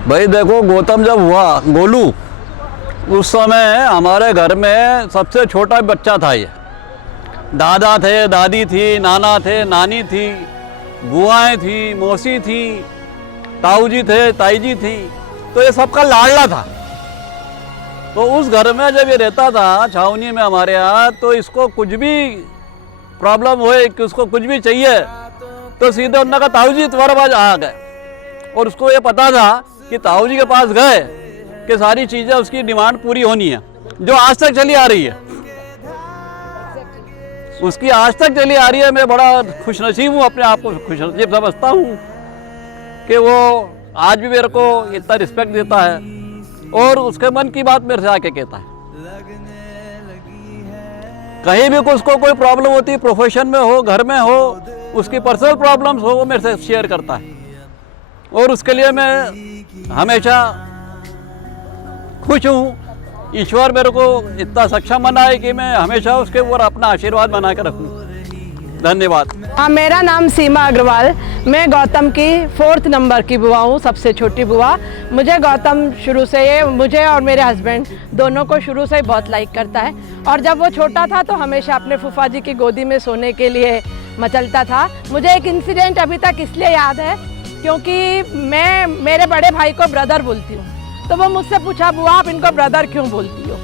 भाई देखो, गौतम जब हुआ गोलू, उस समय हमारे घर में सबसे छोटा बच्चा था ये। दादा थे, दादी थी, नाना थे, नानी थी, बुआएं थी, मौसी थी, ताऊ जी थे, ताई जी थी, तो ये सबका लाडला था। तो उस घर में जब ये रहता था छावनी में हमारे यहाँ, तो इसको कुछ भी प्रॉब्लम हुए कि उसको कुछ भी चाहिए तो सीधे उन्होंने कहा ताऊ जी तुम्हारे पास आ गए। और उसको ये पता था कि ताऊ जी के पास गए कि सारी चीज़ें उसकी डिमांड पूरी होनी है, जो आज तक चली आ रही है। उसकी आज तक चली आ रही है। मैं बड़ा खुशनसीब हूँ, अपने आप को खुशनसीब समझता हूँ कि वो आज भी मेरे को इतना रिस्पेक्ट देता है और उसके मन की बात मेरे से आके कहता है। कहीं भी उसको कोई प्रॉब्लम होती है, प्रोफेशन में हो, घर में हो, उसकी पर्सनल प्रॉब्लम्स हो, वो मेरे से शेयर करता है। और उसके लिए मैं हमेशा खुश हूँ। ईश्वर मेरे को इतना सक्षम बनाए कि मैं हमेशा उसके ऊपर अपना आशीर्वाद बना कर रखूँ। धन्यवाद। हाँ, मेरा नाम सीमा अग्रवाल। मैं गौतम की 4th नंबर की बुआ हूँ, सबसे छोटी बुआ। मुझे गौतम शुरू से ये मुझे और मेरे हस्बैंड दोनों को शुरू से ही बहुत लाइक करता है। और जब वो छोटा था तो हमेशा अपने फूफा जी की गोदी में सोने के लिए मचलता था। मुझे एक इंसिडेंट अभी तक इसलिए याद है क्योंकि मैं मेरे बड़े भाई को ब्रदर बोलती हूँ, तो वो मुझसे पूछा बुआ आप इनको ब्रदर क्यों बोलती हो?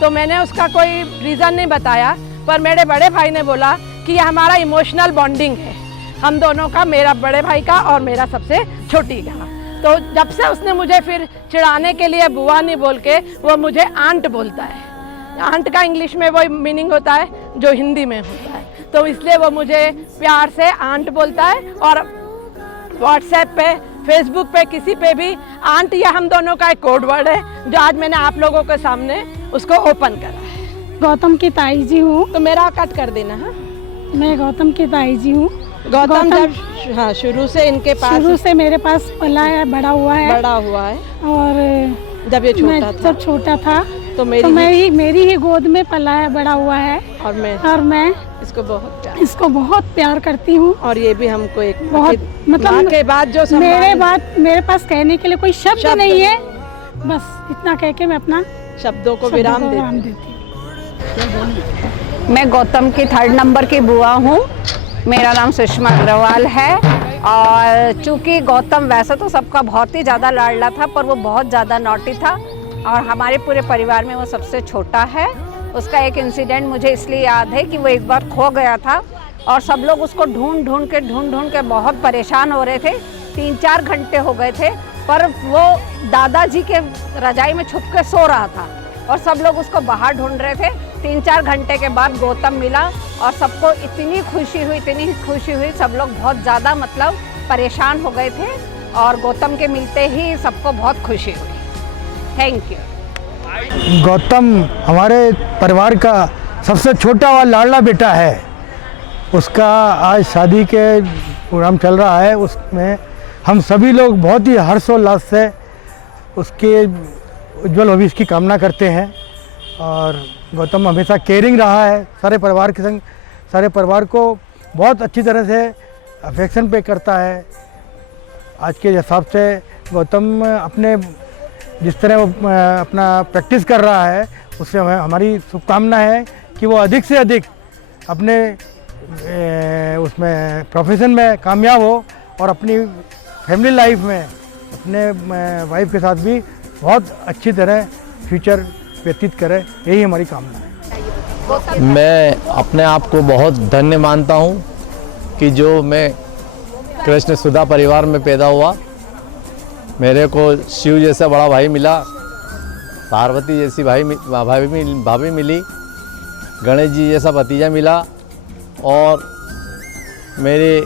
तो मैंने उसका कोई रीज़न नहीं बताया, पर मेरे बड़े भाई ने बोला कि ये हमारा इमोशनल बॉन्डिंग है हम दोनों का, मेरा बड़े भाई का और मेरा सबसे छोटी का। तो जब से उसने मुझे फिर चिढ़ाने के लिए बुआ नहीं बोल के वो मुझे आंट बोलता है। आंट का इंग्लिश में वो मीनिंग होता है जो हिंदी में होता है, तो इसलिए वो मुझे प्यार से आंट बोलता है। और व्हाट्सएप पे, फेसबुक पे, किसी पे भी आंट या हम दोनों का एक कोड वर्ड है जो आज मैंने आप लोगों के सामने उसको ओपन करा है। गौतम की ताई जी हूँ। तो मेरा कट कर देना है। मैं गौतम की ताई जी हूँ। गौतम जब हाँ शुरू से इनके पास, शुरू से मेरे पास पला है, बड़ा हुआ है। और जब ये छोटा था, जब छोटा था तो मेरी ही गोद में पला है, बड़ा हुआ है। और मैं इसको बहुत प्यार करती हूँ। और ये भी हमको एक बहुत मतलब के बाद जो मेरे पास कहने के लिए कोई शब्द नहीं है, बस इतना कह के मैं अपना शब्दों को विराम देती हूँ। मैं गौतम की 3rd नंबर की बुआ हूँ। मेरा नाम सुषमा अग्रवाल है। और चूँकि गौतम वैसे तो सबका बहुत ही ज़्यादा लाडला था, पर वो बहुत ज़्यादा नॉटी था और हमारे पूरे परिवार में वो सबसे छोटा है। उसका एक इंसिडेंट मुझे इसलिए याद है कि वो एक बार खो गया था और सब लोग उसको ढूंढ ढूंढ के बहुत परेशान हो रहे थे। 3-4 घंटे हो गए थे, पर वो दादाजी के रजाई में छुप के सो रहा था और सब लोग उसको बाहर ढूंढ रहे थे। 3-4 घंटे के बाद गौतम मिला और सबको इतनी खुशी हुई, सब लोग बहुत ज़्यादा मतलब परेशान हो गए थे और गौतम के मिलते ही सबको बहुत खुशी हुई। Thank you. गौतम हमारे परिवार का सबसे छोटा और लाडला बेटा है। उसका आज शादी के प्रोग्राम चल रहा है, उसमें हम सभी लोग बहुत ही हर्षोल्लास से उसके उज्जवल भविष्य की कामना करते हैं। और गौतम हमेशा केयरिंग रहा है, सारे परिवार के संग सारे परिवार को बहुत अच्छी तरह से अफेक्शन पे करता है। आज के हिसाब से गौतम अपने जिस तरह वो अपना प्रैक्टिस कर रहा है, उससे हमारी शुभकामना है कि वो अधिक से अधिक अपने उसमें प्रोफेशन में कामयाब हो और अपनी फैमिली लाइफ में अपने वाइफ के साथ भी बहुत अच्छी तरह फ्यूचर व्यतीत करे, यही हमारी कामना है। मैं अपने आप को बहुत धन्य मानता हूँ कि जो मैं कृष्ण सुधा परिवार में पैदा हुआ, मेरे को शिव जैसा बड़ा भाई मिला, पार्वती जैसी भाभी मिली, गणेश जी जैसा भतीजा मिला और मेरी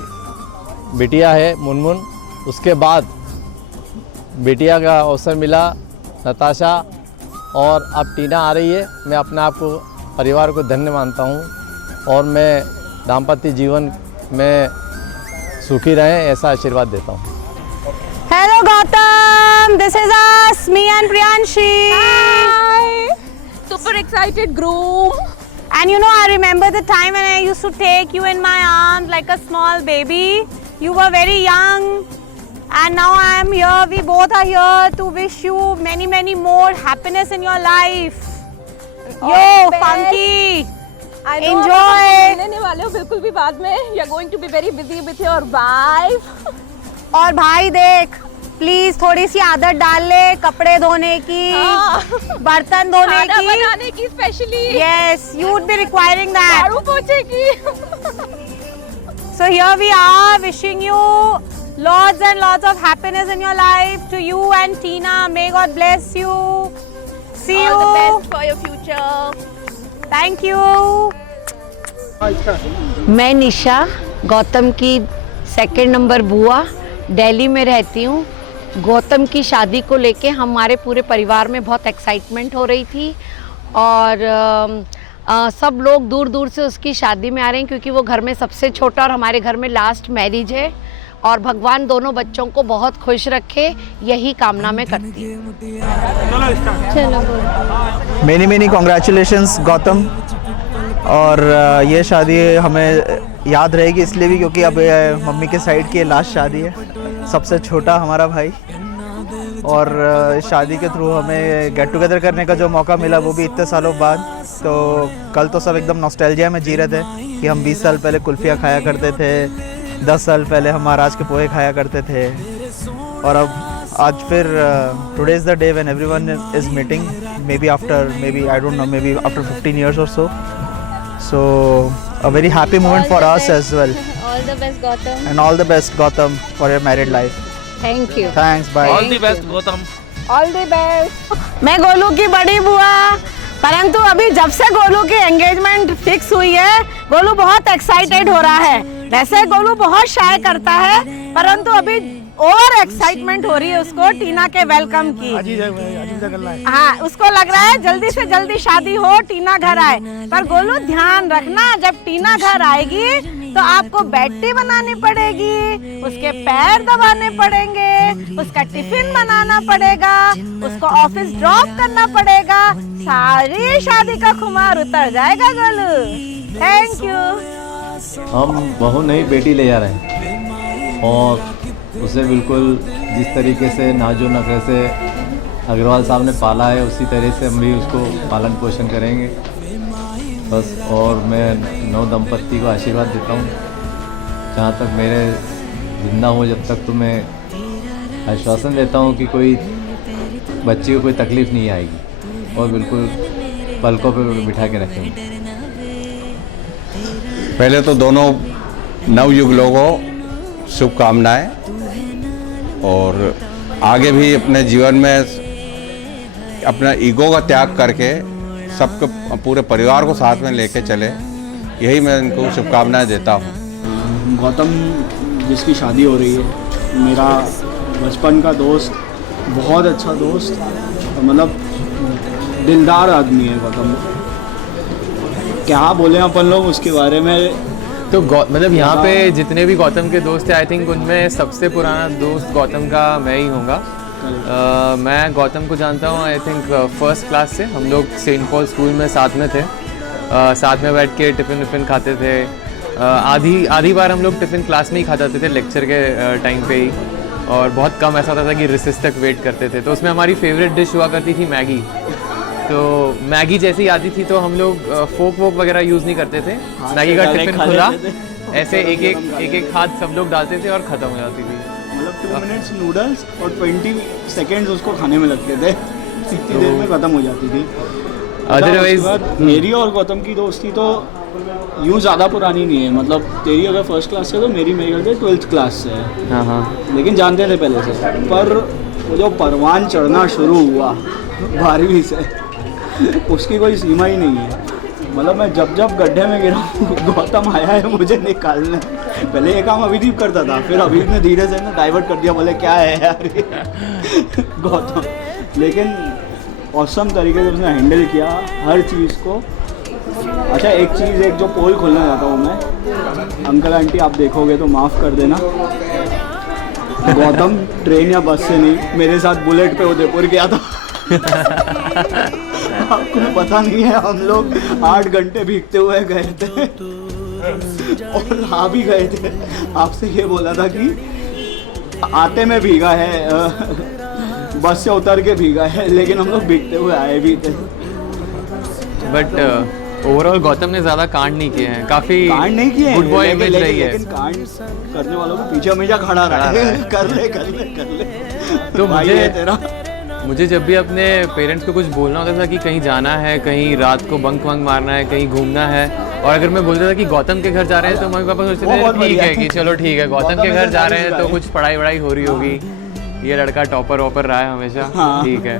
बिटिया है मुनमुन। उसके बाद बिटिया का अवसर मिला नताशा और अब टीना आ रही है। मैं अपने आप को परिवार को धन्य मानता हूँ और मैं दाम्पत्य जीवन में सुखी रहें ऐसा आशीर्वाद देता हूँ। Hello Gautam, this is us, me and Priyanshi. Hi. Super excited groom. And you know, I remember the time when I used to take you in my arms like a small baby. You were very young And now I am here. We both are here to wish you many, many more happiness in your life. Yo, Funky. I know Enjoy. आप मिलने वाले हो बिल्कुल भी बाद में. You are going to be very busy with your wife. और भाई देख, प्लीज थोड़ी सी आदत डाल ले कपड़े धोने की, बर्तन धोने खाना की. बनाने की specially. Yes, you would be requiring that. झाड़ू पोछे की. So here we are wishing you lots and lots of happiness in your life, to you and Tina. May God bless you. See All the you. best for your future. Thank you. मैं निशा, गौतम की second number बुआ, दिल्ली में रहती हूँ. गौतम की शादी को लेके हमारे पूरे परिवार में बहुत एक्साइटमेंट हो रही थी और सब लोग दूर दूर से उसकी शादी में आ रहे हैं क्योंकि वो घर में सबसे छोटा और हमारे घर में लास्ट मैरिज है और भगवान दोनों बच्चों को बहुत खुश रखे, यही कामना मैं करती हूँ. Many many congratulations Gautam. और ये शादी हमें याद रहेगी इसलिए भी क्योंकि अब मम्मी के साइड की लास्ट शादी है, सबसे छोटा हमारा भाई. और इस शादी के थ्रू हमें गेट टुगेदर करने का जो मौका मिला वो भी इतने सालों बाद. तो कल तो सब एकदम नॉस्टैल्जिया में जी रहे थे कि हम 20 साल पहले कुल्फिया खाया करते थे, 10 साल पहले हम महाराज के पोहे खाया करते थे. और अब आज फिर today is the day when everyone is meeting, maybe I don't know, maybe after 15 years or so. So a very happy moment for us as well. All the best, Gautam. And all the best, Gautam, for your married life. Thank you. Thanks, bye. All the best Gautam. All the best. मैं गोलू की बड़ी बुआ, परंतु अभी जब से गोलू की engagement fix हुई है गोलू बहुत एक्साइटेड हो रहा है. वैसे गोलू बहुत शाय करता है परंतु अभी और एक्साइटमेंट हो रही है उसको टीना के वेलकम की. हाँ, उसको लग रहा है जल्दी से जल्दी शादी हो, टीना घर आए. पर गोलू ध्यान रखना, जब टीना घर आएगी तो आपको बेड टी बनानी पड़ेगी, उसके पैर दबाने पड़ेंगे, उसका टिफिन बनाना पड़ेगा, उसको ऑफिस ड्रॉप करना पड़ेगा. सारी शादी का खुमार उतर जाएगा गोलू. Thank you. हम बहू नहीं बेटी ले जा रहे हैं और उसे बिल्कुल जिस तरीके से नाजो नखरे से अग्रवाल साहब ने पाला है उसी तरह से हम भी उसको पालन पोषण करेंगे बस. और मैं नव दंपत्ति को आशीर्वाद देता हूँ, जहाँ तक मेरे जिंदा हूँ जब तक तो मैं आश्वासन देता हूँ कि कोई बच्ची को कोई तकलीफ़ नहीं आएगी और बिल्कुल पलकों पे बिठा के रखेंगे. पहले तो दोनों नवयुगलों को शुभकामनाएं और आगे भी अपने जीवन में अपना ईगो का त्याग करके सबको पूरे परिवार को साथ में लेके चले, यही मैं इनको शुभकामनाएं देता हूँ. गौतम जिसकी शादी हो रही है, मेरा बचपन का दोस्त, बहुत अच्छा दोस्त, मतलब दिलदार आदमी है गौतम. क्या बोले अपन लोग उसके बारे में. तो मतलब यहाँ पे जितने भी गौतम के दोस्त हैं आई थिंक उनमें सबसे पुराना दोस्त गौतम का मैं ही होऊंगा. मैं गौतम को जानता हूँ आई थिंक फर्स्ट क्लास से. हम लोग सेंट पॉल स्कूल में साथ में थे, साथ में बैठ के टिफ़िन खाते थे. आधी बार हम लोग टिफ़िन क्लास में ही खा जाते थे लेक्चर के टाइम पे ही, और बहुत कम ऐसा होता था कि रिसेस तक वेट करते थे. तो उसमें हमारी फेवरेट डिश हुआ करती थी मैगी. तो मैगी जैसी आती थी तो हम लोग फोक वोक वगैरह यूज़ नहीं करते थे. मैगी का टिफ़िन खुला ऐसे एक एक हाथ सब लोग डालते थे और ख़त्म हो जाती थी. मतलब 2 मिनट्स नूडल्स और 20 सेकेंड्स उसको खाने में लगते थे, इतनी देर में ख़त्म हो जाती थी. अदरवाइज मेरी और गौतम की दोस्ती तो यूँ ज़्यादा पुरानी नहीं है. मतलब तेरी अगर फर्स्ट क्लास से तो मेरी मेरे ख्याल से 12th क्लास से है. हाँ, लेकिन जानते थे पहले से. पर वो जो परवान चढ़ना शुरू हुआ 12वीं से, उसकी कोई सीमा ही नहीं है. मतलब मैं जब गड्ढे में गिरा गौतम आया है मुझे निकालने. पहले ये काम अभिदीप करता था, फिर अभिदीप ने धीरे से डाइवर्ट कर दिया, बोले क्या है यार गौतम. लेकिन औसम तरीके से उसने हैंडल किया हर चीज़ को. अच्छा, एक चीज़, एक जो पोल खोलना चाहता हूँ मैं, अंकल आंटी आप देखोगे तो माफ़ कर देना. गौतम ट्रेन या बस से नहीं, मेरे साथ बुलेट पे उदयपुर गया था. आपको पता नहीं है, हम लोग 8 घंटे भीगते हुए गए थे और आ भी गए थे. आपसे ये बोला था कि आते में भीगा है, बस से उतर के भीगा है, लेकिन हम लोग भीगते हुए आए भी थे। बट ओवरऑल गौतम ने ज़्यादा कांड नहीं किए हैं, काफ़ी कांड नहीं किए, गुड बॉय इमेज रही है। लेकिन कांड करने वालों को पीछे हमेशा खड़ा रहा है, कर ले कर ले कर ले। तो भाई है तेरा। मुझे जब भी अपने पेरेंट्स को कुछ बोलना होता था कि कहीं जाना है, कहीं रात को बंक वंक मारना है, कहीं घूमना है, और अगर मैं बोलता था कि गौतम के घर जा रहे हैं तो मम्मी पापा सोचते थे ठीक है कि चलो ठीक है, गौतम के घर जा रहे हैं तो कुछ पढ़ाई वढ़ाई हो रही होगी, ये लड़का टॉपर वॉपर रहा है हमेशा, ठीक है।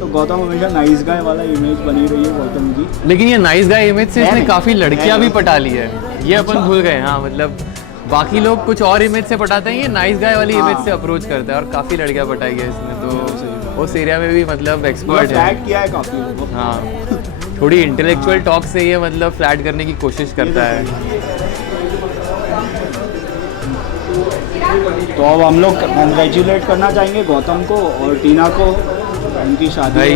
तो गौतम हमेशा नाइस गाय वाला इमेज बनी रही है गौतम की। लेकिन ये नाइस गाय इमेज से इसने काफ़ी लड़कियां भी पटा ली है, ये अपन भूल गए। हाँ, मतलब बाकी लोग कुछ और इमेज से पटाते हैं, ये नाइस गाय वाली इमेज से अप्रोच करता है और काफ़ी लड़कियां पटाई है इसने, तो उस एरिया में भी मतलब एक्सपर्ट है। किया है काफ़ी। हाँ, थोड़ी इंटेलेक्चुअल टॉक से ये मतलब फ्लैट करने की कोशिश करता है। तो अब हम लोग कंग्रेचुलेट करना चाहेंगे गौतम को और टीना को, उनकी शादी। भाई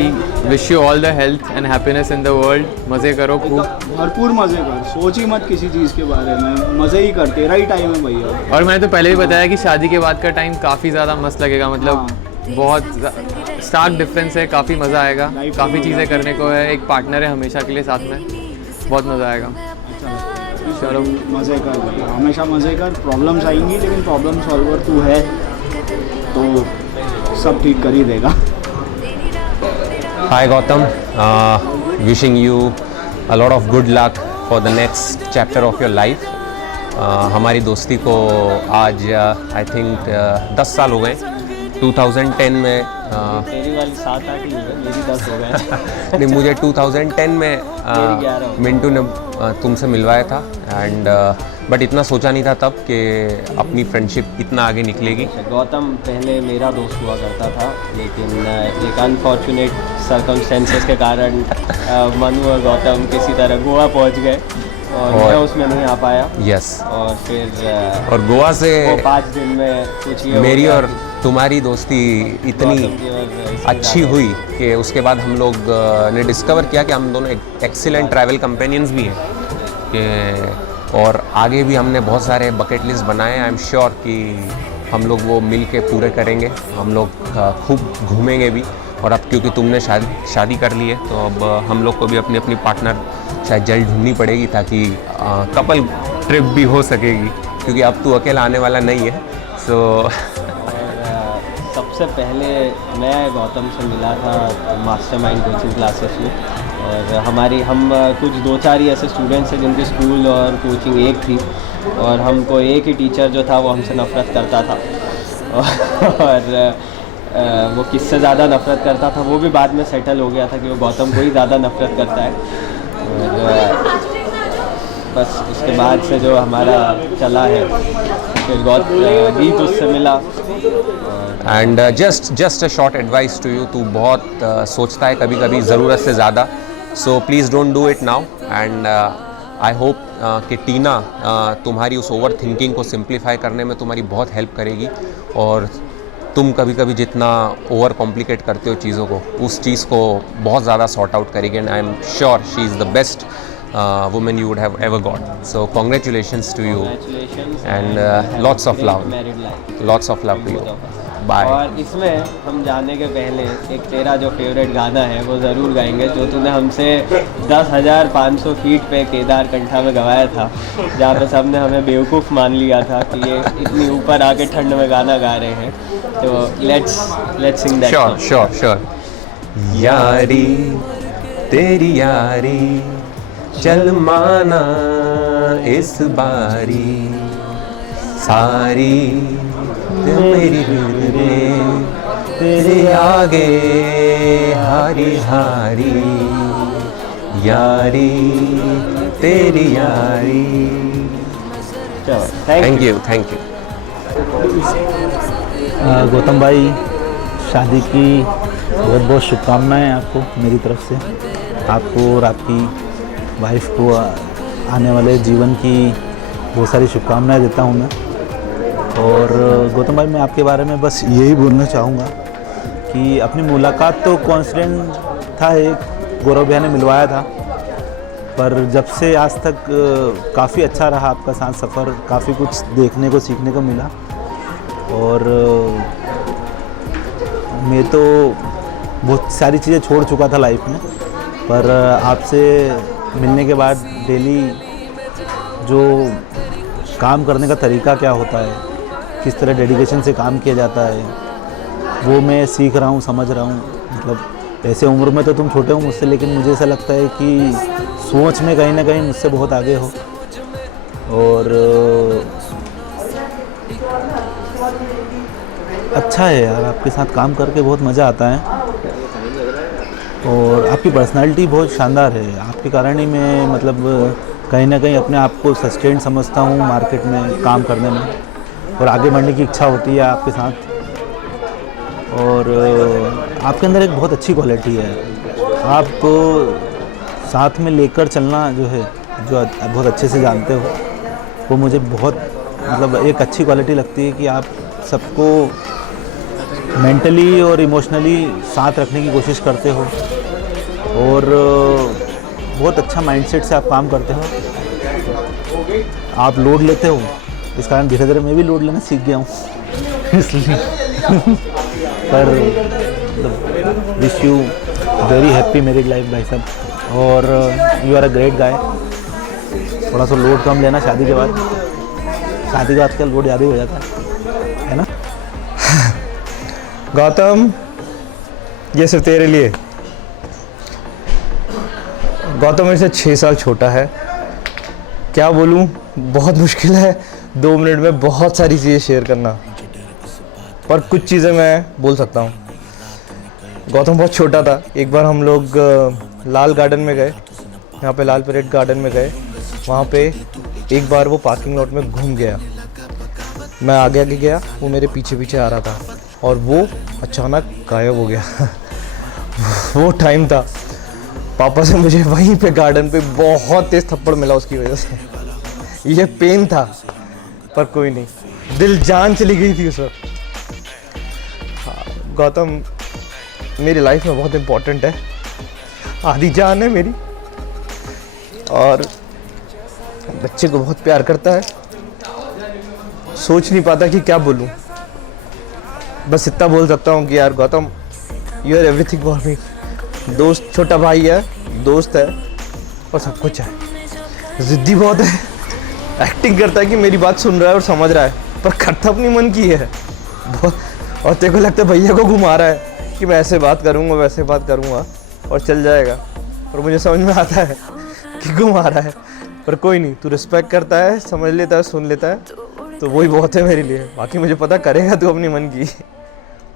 wish you all the health and happiness in the world. मज़े करो खूब, भरपूर मज़े कर, सोच ही मत किसी चीज़ के बारे में, मज़े ही कर, तेरा ही टाइम है भैया। और मैंने तो पहले भी बताया कि शादी के बाद का टाइम काफ़ी ज़्यादा मस्त लगेगा, मतलब बहुत स्टार्क डिफरेंस है, काफ़ी मज़ा आएगा, काफ़ी चीज़ें करने को है, एक पार्टनर है हमेशा के लिए साथ में, बहुत मज़ा आएगा। चलो मज़े कर भैया, हमेशा मज़े कर, प्रॉब्लम्स आएंगी लेकिन प्रॉब्लम सॉल्वर तू है तो सब ठीक कर ही देगा। Hi Gautam, wishing you a lot of good luck for the next chapter of your life. हमारी दोस्ती को आज आई थिंक 10 साल हो गए। 2010 में तेरी वाली 7-8 ही है, मेरी 10 हो गए। नहीं, मुझे 2010 में मिंटू ने तुमसे मिलवाया था एंड बट इतना सोचा नहीं था तब कि अपनी फ्रेंडशिप इतना आगे निकलेगी। गौतम पहले मेरा दोस्त हुआ करता था, लेकिन एक अनफॉर्चुनेट सर्कमस्टेंसेस के कारण मनु और गौतम किसी तरह गोवा पहुंच गए और मैं उसमें नहीं आ पाया। यस, और फिर और गोवा से 5 दिन में कुछ मेरी और तुम्हारी दोस्ती इतनी अच्छी हुई कि उसके बाद हम लोग ने डिस्कवर किया कि हम दोनों एक्सीलेंट ट्रैवल कंपेनियंस भी हैं कि, और आगे भी हमने बहुत सारे बकेट लिस्ट बनाए। आई एम श्योर कि हम लोग वो मिल के पूरे करेंगे, हम लोग खूब घूमेंगे भी। और अब क्योंकि तुमने शादी कर ली है तो अब हम लोग को भी अपनी अपनी पार्टनर शायद जल्द ढूंढनी पड़ेगी ताकि कपल ट्रिप भी हो सकेगी, क्योंकि अब तू अकेला आने वाला नहीं है। सो सबसे पहले मैं गौतम से मिला था मास्टरमाइंड कोचिंग क्लासेस में, और हम कुछ 2-4 ही ऐसे स्टूडेंट्स हैं जिनके स्कूल और कोचिंग एक थी, और हमको एक ही टीचर जो था वो हमसे नफ़रत करता था और वो किससे ज़्यादा नफ़रत करता था वो भी बाद में सेटल हो गया था कि वो गौतम को ही ज़्यादा नफ़रत करता है। और बस उसके बाद से जो हमारा चला है, फिर गीत उससे मिला। And just a short advice to you, तू बहुत सोचता है कभी कभी ज़रूरत से ज़्यादा, so please don't do it now. And I hope कि टीना तुम्हारी उस ओवर थिंकिंग को सिंप्लीफाई करने में तुम्हारी बहुत हेल्प करेगी, और तुम कभी कभी जितना ओवर कॉम्प्लिकेट करते हो चीज़ों को, उस चीज़ को बहुत ज़्यादा सॉर्ट आउट करेगी। And I am sure she is the best woman you would have ever got. So congratulations to you and lots of love to you. Bye. और इसमें हम जाने के पहले एक तेरा जो फेवरेट गाना है वो ज़रूर गाएंगे, जो तूने हमसे 10,500 फीट पे केदार कंठा में गवाया था, जहाँ पे सबने हमें बेवकूफ़ मान लिया था कि ये इतनी ऊपर आके ठंड में गाना गा रहे हैं। तो लेट्स सिंग दैट। Sure. यारी तेरी यारी चल माना इस बारी, सारी मेरी में तेरे आगे हारी हारी, यारी तेरी यारी। Thank you. गौतम भाई, शादी की बहुत बहुत शुभकामनाएं आपको मेरी तरफ से, आपको और आपकी वाइफ को आने वाले जीवन की बहुत सारी शुभकामनाएं देता हूं मैं। और गौतम भाई, मैं आपके बारे में बस यही बोलना चाहूँगा कि अपनी मुलाकात तो कॉन्स्टेंट था, एक गौरव भैया ने मिलवाया था, पर जब से आज तक काफ़ी अच्छा रहा आपका साथ सफ़र, काफ़ी कुछ देखने को सीखने को मिला। और मैं तो बहुत सारी चीज़ें छोड़ चुका था लाइफ में, पर आपसे मिलने के बाद डेली जो काम करने का तरीका क्या होता है, किस तरह डेडिकेशन से काम किया जाता है, वो मैं सीख रहा हूँ, समझ रहा हूँ। मतलब ऐसे उम्र में तो तुम छोटे हो मुझसे, लेकिन मुझे ऐसा लगता है कि सोच में कहीं ना कहीं मुझसे बहुत आगे हो। और अच्छा है यार, आपके साथ काम करके बहुत मज़ा आता है। और आपकी पर्सनालिटी बहुत शानदार है, आपके कारण ही मैं मतलब कहीं ना कहीं अपने आप को सस्टेन समझता हूँ मार्केट में काम करने में, और आगे बढ़ने की इच्छा होती है आपके साथ। और आपके अंदर एक बहुत अच्छी क्वालिटी है, आपको साथ में लेकर चलना जो है, जो बहुत अच्छे से जानते हो, वो मुझे बहुत मतलब एक अच्छी क्वालिटी लगती है कि आप सबको मेंटली और इमोशनली साथ रखने की कोशिश करते हो, और बहुत अच्छा माइंडसेट से आप काम करते हो। आप लोड लेते हो, इस कारण धीरे धीरे मैं भी लोड लेना सीख गया हूँ इसलिए पर wish you very happy married life भाई साहब। और you are a great guy. थोड़ा सा लोड कम लेना शादी के बाद, शादी के बाद आजकल लोड ज़्यादा ही हो जाता है ना। गौतम, ये सिर्फ तेरे लिए। गौतम मेरे से 6 साल छोटा है। क्या बोलूँ, बहुत मुश्किल है 2 मिनट में बहुत सारी चीज़ें शेयर करना, पर कुछ चीज़ें मैं बोल सकता हूँ। गौतम बहुत छोटा था। एक बार हम लोग लाल गार्डन में गए, यहाँ पे लाल परेड गार्डन में गए। वहाँ पे एक बार वो पार्किंग लॉट में घूम गया, मैं आगे आगे गया, वो मेरे पीछे पीछे आ रहा था, और वो अचानक गायब हो गया। वो टाइम था, पापा से मुझे वहीं पे गार्डन पे बहुत तेज़ थप्पड़ मिला उसकी वजह से। ये पेन था, पर कोई नहीं, दिल जान चली गई थी उस वक्त। गौतम मेरी लाइफ में बहुत इम्पोर्टेंट है, आधी जान है मेरी, और बच्चे को बहुत प्यार करता है। सोच नहीं पाता कि क्या बोलूं, बस इतना बोल सकता हूँ कि यार Gautam, you are everything for me. दोस्त, छोटा भाई है, दोस्त है, और सब कुछ है। ज़िद्दी बहुत है, एक्टिंग करता है कि मेरी बात सुन रहा है और समझ रहा है, पर करता अपनी मन की है बहुत। और तेरे को लगता है भैया को घुमा रहा है कि मैं ऐसे बात करूँगा, वैसे बात करूँगा और चल जाएगा, और मुझे समझ में आता है कि घुमा रहा है, पर कोई नहीं, तू रिस्पेक्ट करता है, समझ लेता है, सुन लेता है, तो वही बहुत है मेरे लिए। बाकी मुझे पता करेगा तू अपनी मन की,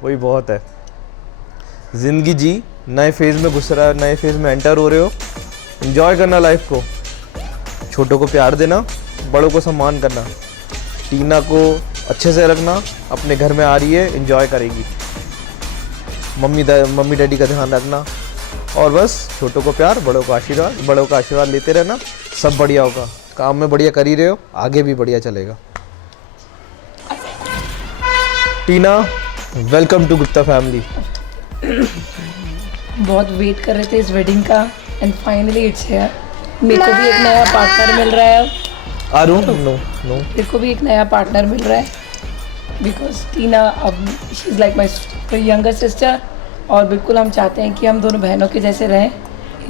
वही बहुत है। ज़िंदगी जी, नए फेज़ में घुस रहा है, नए फेज़ में एंटर हो रहे हो, एंजॉय करना लाइफ को, छोटों को प्यार देना, बड़ों को सम्मान करना, टीना को अच्छे से रखना, अपने घर में आ रही है, एंजॉय करेगी, मम्मी डैडी का ध्यान रखना, और बस छोटों को प्यार, बड़ों का आशीर्वाद लेते रहना। सब बढ़िया होगा, काम में बढ़िया कर ही रहे हो, आगे भी बढ़िया चलेगा। टीना, वेलकम टू गुप्ता फैमिली। बहुत वेट कर रहे थे इस वेडिंग का, एंड फाइनली इट्स हियर। मेरे को भी एक नया पार्टनर मिल रहा है अब। अरुण, नो मेरे को भी एक नया पार्टनर मिल रहा है, बिकॉज टीना अब she is like my younger sister, और बिल्कुल हम चाहते हैं कि हम दोनों बहनों के जैसे रहें।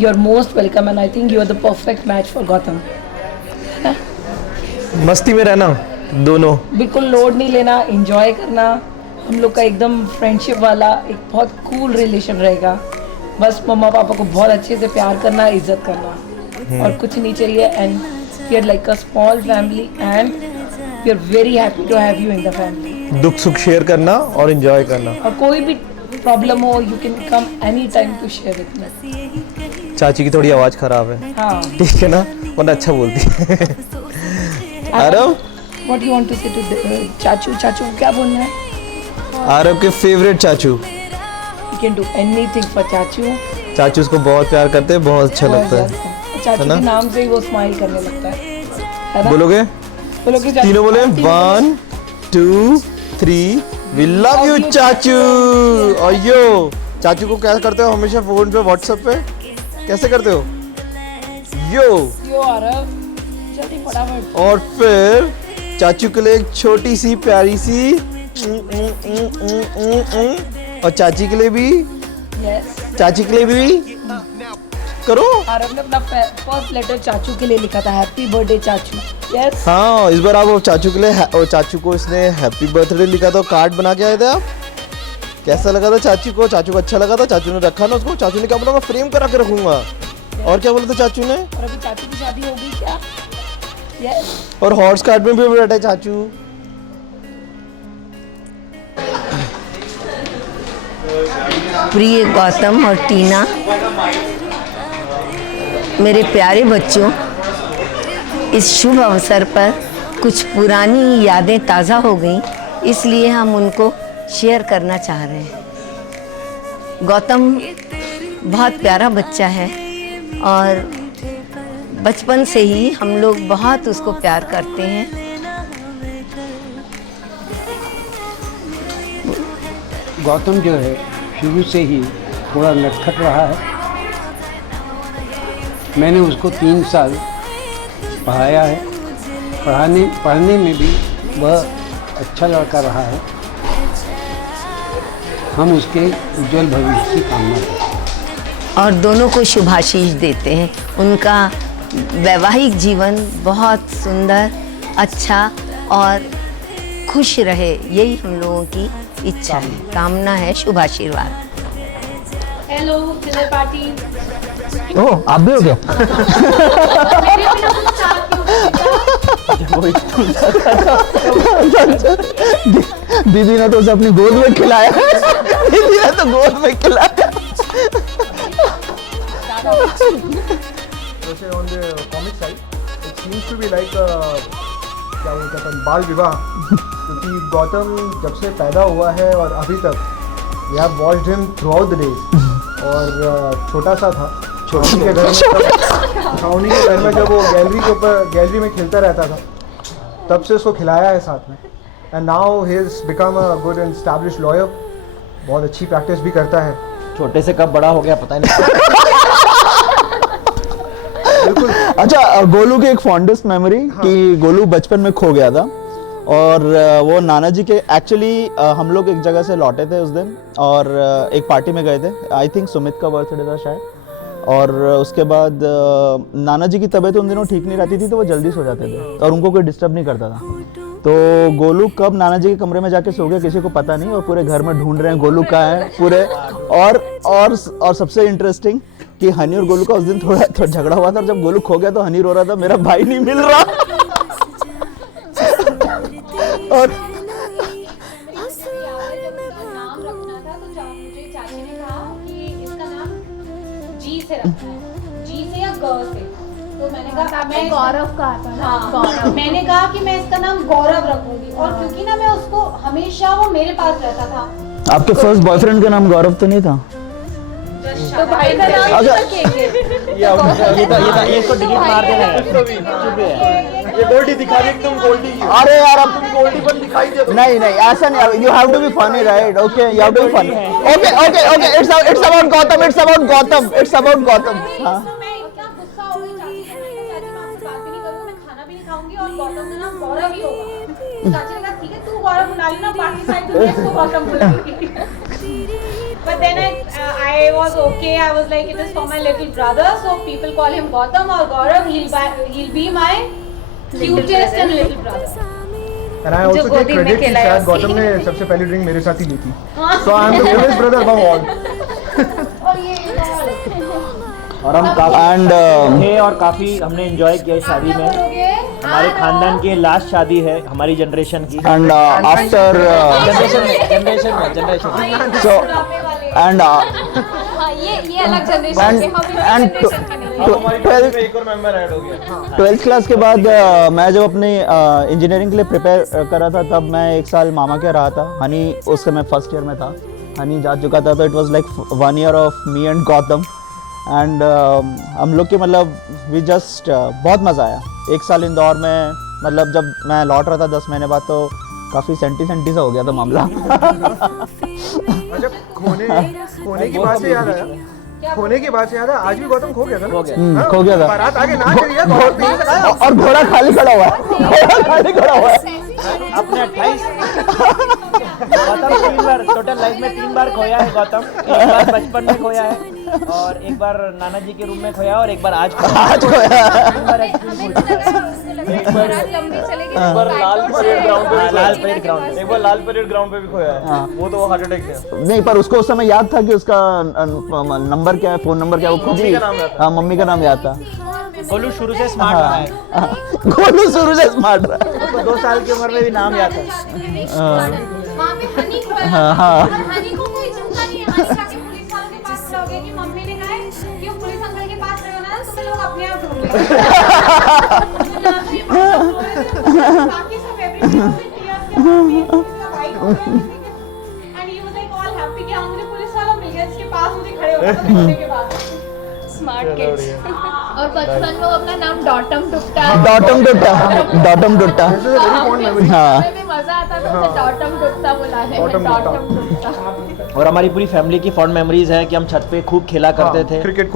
You are most welcome, and I think you are the perfect match for Gautam. मस्ती में रहना दोनों, बिल्कुल लोड नहीं लेना, इंजॉय करना। हम लोग का एकदम फ्रेंडशिप वाला एक बहुत कूल रिलेशन रहेगा। बस मम्मा पापा को बहुत अच्छे से प्यार करना, इज्जत करना, और कुछ नहीं चाहिए। And we are like a small family, and we are very happy to have you in the family. दुख सुख शेयर करना और एंजॉय करना, और कोई भी प्रॉब्लम हो, you can come any time to share with me. चाची की थोड़ी आवाज़ ख़राब है, हाँ ठीक है ना, वरना अच्छा बोलती है। Aarav, what you want to say to चाचू? चाचू को क्या बोलना है? आरव के फेवरेट चाचू। You can do anything for चाचू। चाचू उसको बहुत प्यार करते हैं, बहुत अच्छा लगता है। चाचू के नाम से ही वो स्माइल करने लगता है ना? बोलोगे? चाचू। तीनों बोले, 1 2 3, वी लव यू चाचू। और यो चाचू को क्या करते हो हमेशा फोन पे, व्हाट्सएप पे कैसे करते हो? यो आरव, जल्दी फटाफट। और फिर चाचू के लिए एक छोटी सी प्यारी सी और चाची के लिए भी, यस। चाची के लिए भी करो। और हमने अपना फर्स्ट लेटर चाचू के लिए लिखा था, हैप्पी बर्थडे चाचू। यस। हाँ, इस बार आप चाचू के लिए और चाचू को इसने हैप्पी बर्थडे लिखा था, कार्ड बना के आए थे आप। कैसा लगा था चाचू को? चाचू को अच्छा लगा था? चाचू ने रखा ना उसको? चाचू ने क्या बोला, मैं फ्रेम करा के रखूंगा। और क्या बोला था चाचू ने? और अभी चाचू की शादी हो गई क्या? यस। और हॉर्स कार्ड में भी बैठा है चाचू। प्रिय गौतम और टीना, मेरे प्यारे बच्चों, इस शुभ अवसर पर कुछ पुरानी यादें ताज़ा हो गई, इसलिए हम उनको शेयर करना चाह रहे हैं। गौतम बहुत प्यारा बच्चा है और बचपन से ही हम लोग बहुत उसको प्यार करते हैं। गौतम जो है शुरू से ही थोड़ा नटखट रहा है। मैंने उसको 3 साल पढ़ाया है। पढ़ने में भी वह अच्छा लड़का रहा है। हम उसके उज्जवल भविष्य की कामना करते हैं और दोनों को शुभाशीष देते हैं। उनका वैवाहिक जीवन बहुत सुंदर, अच्छा और खुश रहे, यही हम लोगों की इच्छा है, कामना है, शुभाशीर्वाद। Hello, dinner party. ओह, आप भी हो गया? दीदी ने तो उसे अपनी गोद में खिलाया। दीदी ने तो गोद में खिलाया। वैसे on the comic side, it seems to be like क्या बोलते हैं, बाल विवाह। क्योंकि गौतम जब से पैदा हुआ है और अभी तक we have watched him throughout the days। और छोटा सा था, छावनी के घर में जब वो गैलरी में खेलता रहता था, तब से उसको खिलाया है साथ में। And now he has become a good and established lawyer. बहुत अच्छी प्रैक्टिस भी करता है। छोटे से कब बड़ा हो गया पता नहीं। बिल्कुल। अच्छा, गोलू की एक फॉन्डेस्ट मेमोरी कि गोलू बचपन में खो गया था और वो नाना जी के एक्चुअली हम लोग एक जगह से लौटे थे उस दिन और एक पार्टी में गए थे। आई थिंक सुमित का बर्थडे था शायद। और उसके बाद नाना जी की तबीयत उन दिनों ठीक नहीं रहती थी, तो वो जल्दी सो जाते थे और उनको कोई डिस्टर्ब नहीं करता था। तो गोलू कब नाना जी के कमरे में जाके सो गया किसी को पता नहीं, और पूरे घर में ढूंढ रहे हैं गोलू कहाँ है पूरे। और सबसे इंटरेस्टिंग कि हनी और गोलू का उस दिन थोड़ा झगड़ा हुआ था और जब गोलू खो गया तो हनी रो रहा था, मेरा भाई नहीं मिल रहा। और जी से या ग से, तो मैंने कहा मैं गौरव कहा था ना। हाँ, मैंने कहा कि मैं इसका नाम गौरव रखूंगी और क्योंकि ना मैं उसको हमेशा वो मेरे पास रहता था। आपके फर्स्ट बॉयफ्रेंड का नाम गौरव तो नहीं था? तो भाई का नाम ये इसको डिलीट मार देना है। ये गोल्डी दिखा दे, तुम गोल्डी। अरे यार, अब तुम गोल्डी पर दिखाई दे। नहीं ऐसा नहीं, you have to be funny right? Okay, you have to be funny. Okay, it's about Gautam, it's about Gautam, it's about Gautam. हां, मैं इतना गुस्सा हो गई चाची से, मैंने कहा चाची मैं आपसे बात भी नहीं करूंगी, मैं खाना भी नहीं खाऊंगी और गौतम का नाम गौरव ही होगा। चाची ने कहा ठीक है, तू गौरव बुला लेना, बाकी साइड मैं इसको Gautam बुलाऊंगी। But then I was okay. I was like, it is for my little brother, so people call him Gautam or Gaurav. He'll be my cutest and little brother. And I also take credit कि शायद गौतम ने सबसे पहली drink मेरे साथ ही ली थी। So I am the oldest brother above all. और हम काफी थे और काफी हमने एंजॉय किया इस शादी में। हमारे खानदान की लास्ट शादी है हमारी जनरेशन की। And after generation so and ये अलग जनरेशन के हम एक और मेंबर ऐड हो गया। 12th क्लास के बाद मैं जब अपनी इंजीनियरिंग के लिए प्रिपेयर कर रहा था, तब मैं 1 साल मामा के रहा था। हनी उस समय फर्स्ट ईयर में था, हनी जा चुका था, तो it was like 1 year of me and Gautam. And हम लोग के मतलब वी जस्ट बहुत मज़ा आया 1 साल इंदौर में। मतलब जब मैं लौट रहा था 10 महीने बाद, तो काफ़ी सेंटी सा हो गया था मामला। अच्छा, खोने की बात से याद आया, खोने की बात से याद है, आज भी गौतम खो गया था ना? खो गया था। बारात आगे नाच रही है और घोड़ा खाली खड़ा हुआ है। घोड़ा खाली खड़ा हुआ है। अपने 28 गौतम 3 बार टोटल लाइफ में 3 बार खोया है गौतम। एक बार बचपन में खोया है और एक बार नाना जी के रूम में खोया और एक बार आज खोया। आज खोया। एक बार लाल परेड ग्राउंड पे, लाल परेड ग्राउंड, एक बार लाल परेड ग्राउंड पे भी खोया है। वो तो हार्ट अटैक से नहीं, पर उसको उस समय याद था कि उसका नंबर क्या है, फोन नंबर क्या है, वो खुद ही, हाँ मम्मी का नाम याद था। गोलू शुरू से स्मार्ट रहा है। गोलू शुरू से स्मार्ट रहा है। उसको 2 साल की उम्र में भी नाम याद है। वहाँ पे हनी खोया। हाँ। और हनी को कोई चिंता नहीं है। हनी जाके पुलिस वालों के पास जाओगे कि मम्मी ने कहा है कि वो पुलिस अंकल के पास रहो ना, तो लोग अपने आप ढूंढ लेंगे। बाकी सब एवरीथिंग टीयर्स के बाद वाइट हो गया and he was like all happy कि मुझे पुलिस वाला मिल गया जिसके पास मुझे खड़े होना था देखने के बाद। Smart kids. और बचपन में वो अपना नाम डॉटम टुट्टा डॉटम टुट्टा, डॉटम टुट्टा। हाँ। हमें भी मजा आता था उसे डॉटम टुट्टा बुलाने में, डॉटम टुट्टा। और हमारी पूरी फैमिली की फॉन्ड मेमोरीज है कि हम छत पे खूब खेला करते थे। क्रिकेट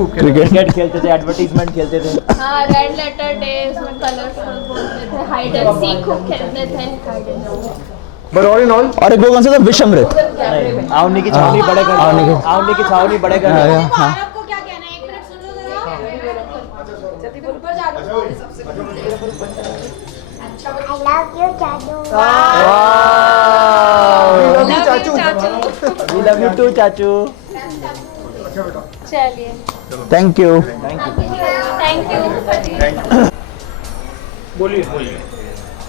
खेलते थे, एडवर्टाइजमेंट खेलते थे। हाँ, रेड लेटर डेज में कलरफुल बोलते थे, हाइड एंड सीक खूब खेलते थे, hide and seek. But all in all, और एक वो कौन सा था, विषमृत। आवनी की छावनी बड़े घर, आवनी की छावनी बड़े घर। आपको क्या कहना है, एक मिनट सुन लो जरा। ऊपर जा दो। We love you too, चाचू। चलिए, थैंक यू। Thank you. बोलिए बोलिए,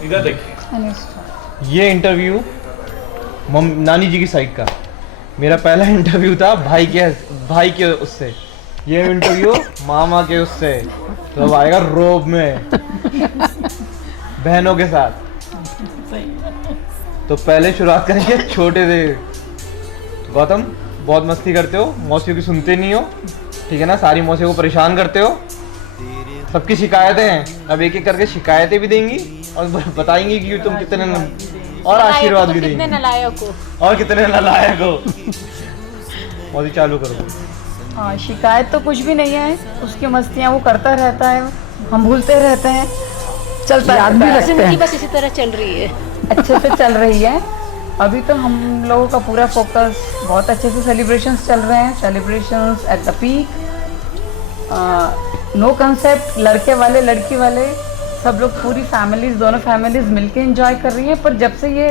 इधर देखिए। ये इंटरव्यू नानी जी की साइड का, मेरा पहला इंटरव्यू था भाई के उससे, ये इंटरव्यू मामा के उससे, तो अब आएगा रोब में बहनों के साथ। तो पहले शुरुआत करेंगे छोटे से। गौतम, बहुत मस्ती करते हो, मौसियों की सुनते नहीं हो, ठीक है ना, सारी मौसियों को परेशान करते हो, सबकी शिकायतें हैं। अब एक एक करके शिकायतें भी देंगी और बताएंगी कि तुम कितने और आशीर्वाद भी देंगी, कितने नालायक हो और कितने नालायक हो। मौसी चालू करो। हाँ, शिकायत तो कुछ भी नहीं है, उसकी मस्तियाँ वो करता रहता है, हम भूलते रहते हैं, चलता रहता है। जिंदगी बस इसी तरह चल रही है, अच्छे से चल रही है। अभी तो हम लोगों का पूरा फोकस बहुत अच्छे से सेलिब्रेशंस चल रहे हैं, celebrations at the peak, no concept, लड़के वाले लड़की वाले सब लोग, पूरी फैमिलीज, दोनों फैमिलीज मिलके एंजॉय कर रही हैं। पर जब से ये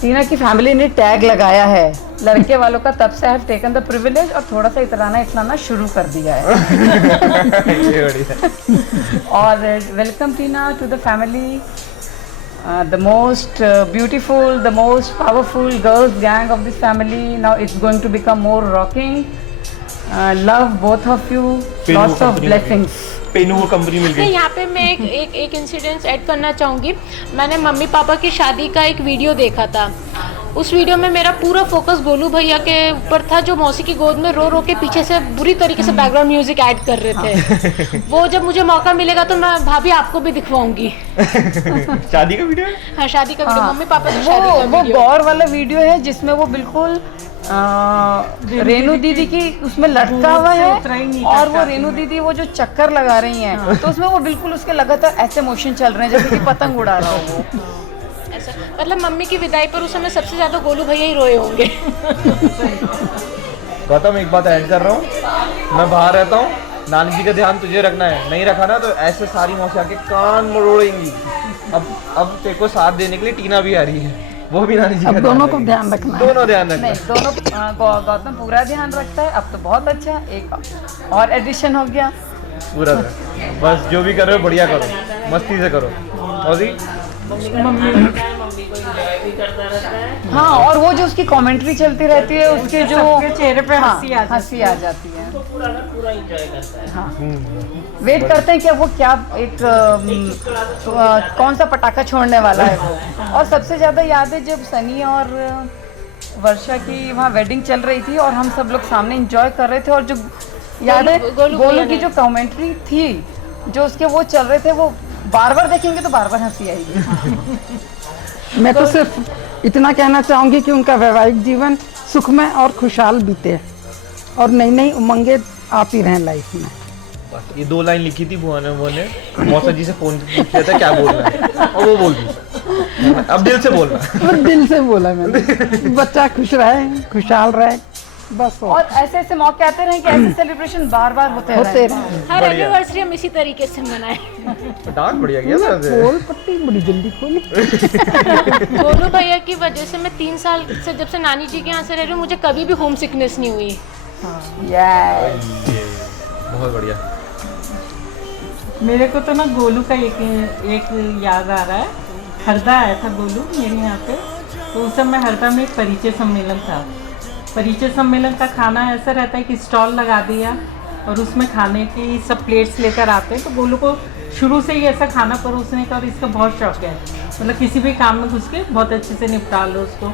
टीना की फैमिली ने टैग लगाया है लड़के वालों का, तब से I have taken the privilege और थोड़ा सा इतराना शुरू कर दिया है। और welcome Tina to the family, the most beautiful, the most powerful girls gang of this family. Now it's going to become more rocking. Love both of you, lots of blessings. पेनू को कंपनी मिल गई। यहाँ पे मैं एक इंसिडेंस ऐड करना चाहूँगी। मैंने mummy papa की शादी का एक वीडियो देखा था, उस वीडियो में मेरा पूरा फोकस गोलू भैया के ऊपर था, जो मौसी की गोद में रो रो के पीछे से बुरी तरीके से बैकग्राउंड म्यूजिक ऐड कर रहे थे। वो जब मुझे मौका मिलेगा तो मैं भाभी आपको भी दिखवाऊंगी। शादी का वीडियो? हाँ, शादी का वीडियो, हाँ, मम्मी पापा की शादी का वो वीडियो। गौर वाला वीडियो है जिसमें वो बिल्कुल रेनू दीदी की उसमें लटका हुआ है, और वो रेनू दीदी वो जो चक्कर लगा रही हैं, तो उसमें वो बिल्कुल उसके लगातार ऐसे मोशन चल रहे हैं जैसे कि पतंग उड़ा रहा हो वो। ऐसा मतलब मम्मी की विदाई पर उस समय सबसे ज्यादा गोलू भैया ही रोए होंगे। गौतम, एक बात ऐड कर रहा हूँ, मैं बाहर रहता हूँ, नानी जी का ध्यान तुझे रखना है, नहीं रखा ना तो ऐसे सारी मौसी आके कान मरोड़ेंगी। अब तेरे को साथ देने के लिए टीना भी आ रही है, वो भी नानी जी का दोनों को ध्यान रखना है। दोनों ध्यान रखना है। नहीं, दोनों गौतम पूरा ध्यान रखता है। अब तो बहुत अच्छा, एक और एडिशन हो गया पूरा। बस जो भी कर रहे हो बढ़िया करो, मस्ती से करो। और हाँ, और वो जो उसकी कमेंट्री चलती रहती है, उसके जो चेहरे पे हंसी आ जाती है। पूरा एंजॉय करता है। हाँ, वेट करते हैं कि वो क्या एक कौन सा पटाखा छोड़ने वाला है वो। और सबसे ज़्यादा याद है जब सनी और वर्षा की वहाँ वेडिंग चल रही थी और हम सब लोग सामने एंजॉय कर रहे थे, और जो याद है गोलू की जो कमेंट्री थी, जो उसके वो चल रहे थे, वो बार बार देखेंगे तो बार बार हंसी आएगी। मैं तो सिर्फ इतना कहना चाहूँगी कि उनका वैवाहिक जीवन सुखमय और खुशहाल बीते और नई नई उमंगें आती रहें लाइफ में। ये 2 लाइन लिखी थी बुआ ने, मौसा जी से फोन किया था क्या बोल रहा है, और वो बोल दी। अब दिल से बोलना। वो दिल से बोला मैंने, बच्चा खुश रहे, खुशहाल रहे, बस। और ऐसे ऐसे मौके आते रहे कि ऐसे सेलिब्रेशन बार बार होते रहे। हर एनिवर्सरी हम इसी तरीके से मनाएं। डांट बढ़िया गया था। खोल पट्टी बड़ी जल्दी खोली। गोलू भैया की वजह से मैं 3 साल से जब से नानी जी के यहाँ से रह रही हूँ, मुझे कभी भी होम सिकनेस नहीं हुई। बहुत बढ़िया। मेरे को तो ना गोलू का एक याद आ रहा है। हरदा आया था गोलू मेरे यहाँ पे, तो उस समय हरदा में एक परिचय सम्मेलन था। परिचय सम्मेलन का खाना ऐसा रहता है कि स्टॉल लगा दिया और उसमें खाने की सब प्लेट्स लेकर आते हैं। तो गोलू को शुरू से ही ऐसा खाना परोसने का और इसका बहुत शौक है, मतलब किसी भी काम में घुस के बहुत अच्छे से निपटा लो उसको।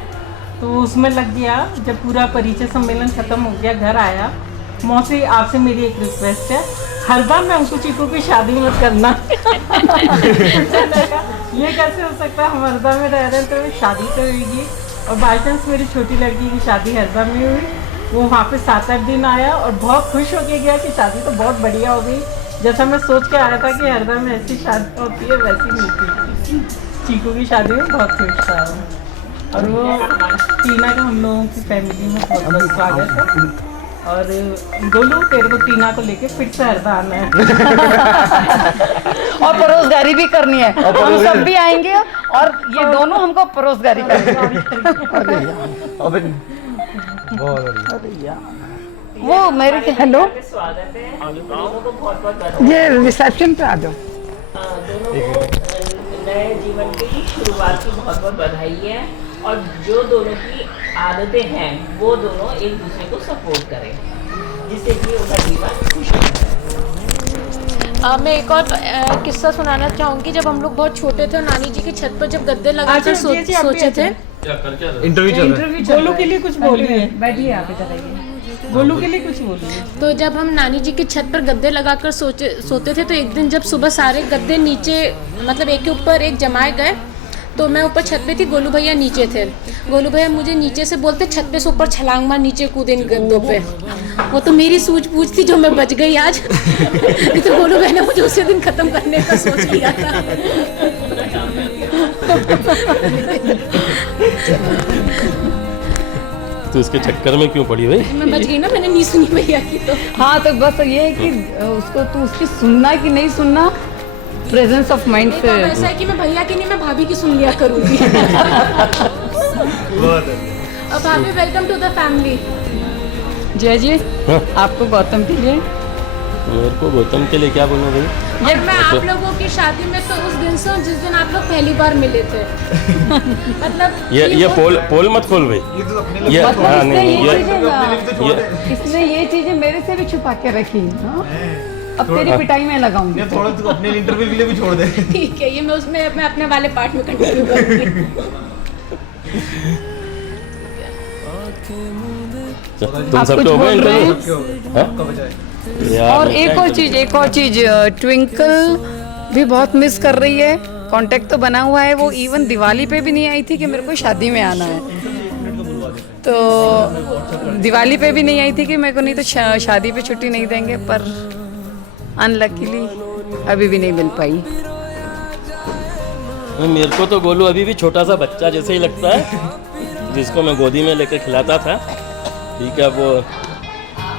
तो उसमें लग गया। जब पूरा परिचय सम्मेलन ख़त्म हो गया, घर आया, मौसी आपसे मेरी एक रिक्वेस्ट है, हरदा में अंकु चीकू की शादी मत करना। ये कैसे हो सकता है, हम हरदा में रह रहे हैं तो शादी तो होगी। और बाई चांस मेरी छोटी लड़की की शादी हरदा में हुई। वो वहाँ पे 7-8 दिन आया और बहुत खुश होके गया कि शादी तो बहुत बढ़िया हो गई। जैसा मैं सोच के आया था कि हरदा में ऐसी शादी होती है, वैसी नहीं थी। चीकू की शादी में बहुत खुश था और वो टीना का हम लोगों की फैमिली में बहुत बहुत स्वागत है। और गोलू तेरे को टीना को लेके फिर से हरदा आना है। और परोसगारी भी करनी है, हम सब भी आएंगे और ये दोनों हमको परोसगारी करेंगे। वो मेरे के हेलो, ये रिसेप्शन पे आ जाओ। नए जीवन की शुरुआत की बहुत बहुत बधाई है। और जो दोनों की आदतें हैं वो दोनों एक दूसरे को सपोर्ट करें, जिससे कि उनका जीवन खुश हो। मैं एक और किस्सा सुनाना चाहूँगी। जब हम लोग बहुत छोटे थे और नानी जी की छत पर जब गद्दे लगाकर सोचे थे। इंटरव्यू गोलू के लिए कुछ बोलिए, बैठिए आप इधर आइए, गोलू के लिए कुछ बोलिए। तो जब हम नानी जी की छत पर गद्दे लगाकर सोते थे, तो एक दिन जब सुबह सारे गद्दे नीचे मतलब एक के ऊपर एक जमाए गए, तो मैं ऊपर छत पे थी, गोलू भैया नीचे थे। गोलू भैया मुझे नीचे से बोलते छत पे से ऊपर छलांग मार नीचे कूदे इन गद्दों पे। वो तो मेरी सूझबूझ थी जो मैं बच गई आज। नहीं तो गोलू भैया ने मुझे उसी दिन खत्म करने का सोच लिया था। तो इसके चक्कर में क्यों पड़ी भाई? मैं बच गई ना, मैंने नहीं सुनी भैया की। तो हाँ, तो बस ये है कि उसको तू उसकी सुनना कि नहीं सुनना, प्रेजेंस ऑफ माइंड से। ऐसा है कि मैं भैया की नहीं, मैं भाभी की सुन लिया करूँगी। अब भाभी, वेलकम टू द फैमिली। जय जी, आपको गौतम के लिए। मेरे को गौतम के लिए क्या बोलूँ भाई? और मैं आप लोगों की शादी में तो उस दिन से जिस दिन आप लोग पहली बार मिले थे। मतलब ये पोल मत खोल भाई। ये हाँ नहीं, इसने ये चीजें मेरे से भी छुपा के रखी। अब तेरी पिटाई में लगाऊंगी। थोड़ा तू अपने इंटरव्यू के लिए भी छोड़ दे। ठीक है, ये मैं अपने वाले पार्ट में कंटिन्यू करूंगी। तुम सब तो हो गए इंटरव्यू? और एक और चीज ट्विंकल भी बहुत मिस कर रही है। कांटेक्ट तो बना हुआ है, वो इवन दिवाली पे भी नहीं आई थी कि मेरे को शादी में आना है। तो दिवाली पे भी नहीं आई थी कि मेरे को नहीं तो शादी पे छुट्टी नहीं देंगे, पर अनलकीली अभी भी नहीं मिल पाई। मेरे को तो गोलू अभी भी छोटा सा बच्चा जैसे ही लगता है, जिसको मैं गोदी में लेकर खिलाता था। ठीक है, वो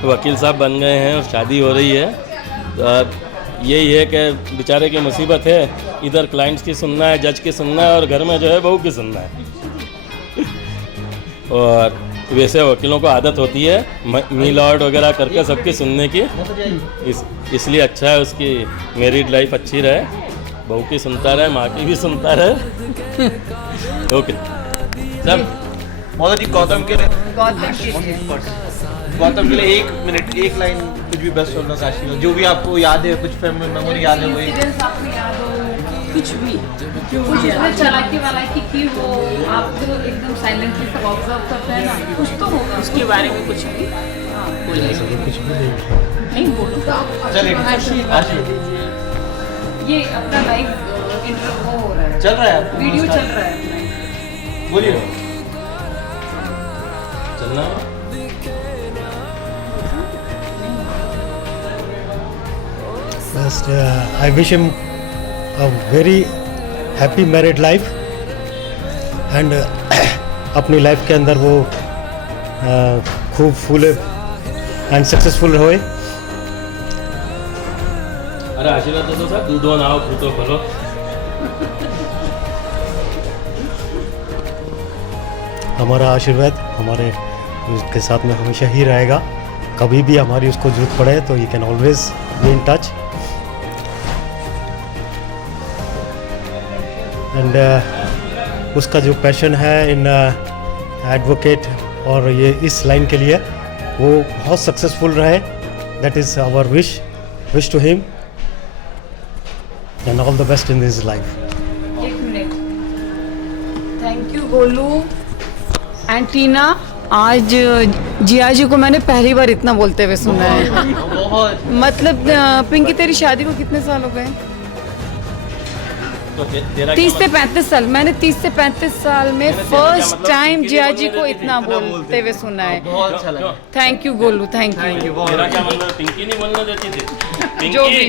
वकील साहब बन गए हैं और शादी हो रही है। तो अब यही है कि बेचारे की मुसीबत है, इधर क्लाइंट्स की सुनना है, जज की सुनना है, और घर में जो है बहू की सुनना है। और वैसे वकीलों को आदत होती है मी लॉर्ड वगैरह करके सबकी सुनने की। इसलिए अच्छा है उसकी मैरिड लाइफ अच्छी रहे, बहू की सुनता रहे, माँ की भी सुनता रहे। ओके सब मोदी जी, गौतम के लिए 1 मिनट 1 लाइन कुछ भी बेस्ट होना चाहिए, जो भी आपको याद है, कुछ मेमोरी याद है, वही कुछ भी जो चालाकी वालाकी की हो, आप जो एकदम साइलेंटली सब ऑब्जर्व करते हैं ना, कुछ तो होगा उसके बारे में। कुछ भी नहीं बोलो। ये अपना लाइव इंटरव्यू हो रहा है, चल रहा है, वीडियो चल रहा है। बोलिए। चलना First, I wish him a very happy married life and अपनी लाइफ के अंदर वो खूब फूले एंड सक्सेसफुल रहे। अरे आशीर्वाद दो सर, दूधो नाव फूटो फलो। हमारा आशीर्वाद हमारे उसके साथ में हमेशा ही रहेगा। कभी भी हमारी उसको जरूरत पड़े तो you can always be in touch. And उसका जो पैशन है इन एडवोकेट और ये इस लाइन के लिए वो बहुत सक्सेसफुल रहे। That is our wish to him and all the best in this life. एक minute. Thank you Golu and Tina. आज जिया जी को मैंने पहली बार इतना बोलते हुए सुना है। मतलब पिंकी तेरी शादी को कितने साल हो गए? तो 30 से 35 साल। मैंने 30 से 35 साल में फर्स्ट टाइम जिया जी को इतना बोलते हुए सुना है। बहुत अच्छा लगा। Thank you Golu, thank you. मेरा क्या मतलब, पिंकी नहीं बोलने देती थी। जो भी।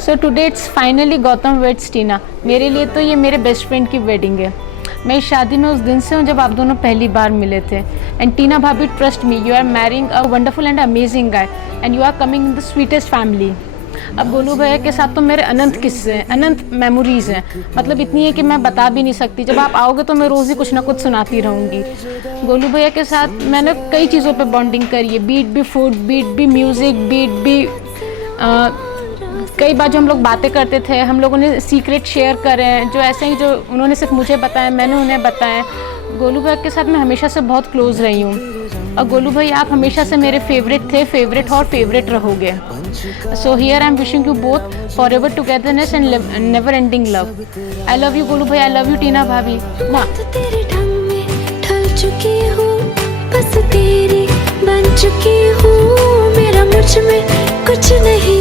So today it's finally Gautam weds Tina. मेरे लिए तो ये मेरे बेस्ट फ्रेंड की वेडिंग है। मैं इस शादी में उस दिन से हूँ जब आप दोनों पहली बार मिले थे। एंड टीना भाभी, trust me, you are marrying a wonderful and amazing guy and you are coming in the sweetest family. अब गोलू भैया के साथ तो मेरे अनंत किस्से हैं, अनंत मेमोरीज़ हैं। मतलब इतनी है कि मैं बता भी नहीं सकती। जब आप आओगे तो मैं रोज़ ही कुछ ना कुछ सुनाती रहूँगी। गोलू भैया के साथ मैंने कई चीज़ों पे बॉन्डिंग करी है। बीट भी फूड, बीट भी म्यूज़िक, बीट भी कई बार जो हम लोग बातें करते थे, हम लोगों ने सीक्रेट शेयर करे हैं, जो ऐसे ही जो उन्होंने सिर्फ मुझे बताया, मैंने उन्हें बताया। गोलू भैया के साथ मैं हमेशा से बहुत क्लोज़ रही हूँ और गोलू भाई आप हमेशा से मेरे फेवरेट थे, फेवरेट और फेवरेट रहोगे। So here I am wishing you both for ever togetherness and never ending love. I love you Golu भाई, आई लव यू टीना भाभी। तेरे ढंग में ढल चुकी हूँ, बस तेरी बन चुकी हूँ। मेरा मुझ में कुछ नहीं